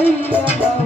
পাইয়া